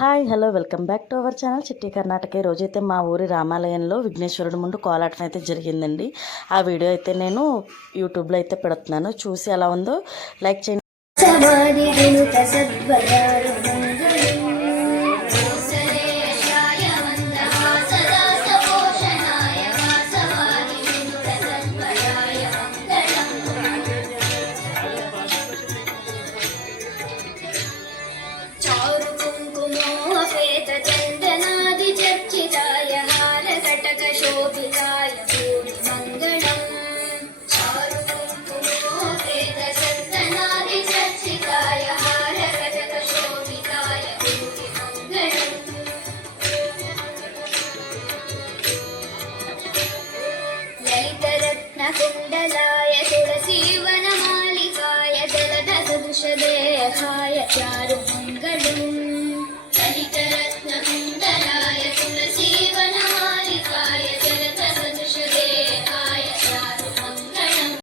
Hi hello welcome back to our channel చిట్టి కర్ణాటక. ఈరోజైతే మా ఊరి రామాలయంలో విఘ్నేశ్వరుడు ముందు కోలాటం అయితే జరిగిందండి. ఆ వీడియో అయితే నేను యూట్యూబ్లో అయితే పెడుతున్నాను, చూసి ఎలా ఉందో లైక్ చేయండి.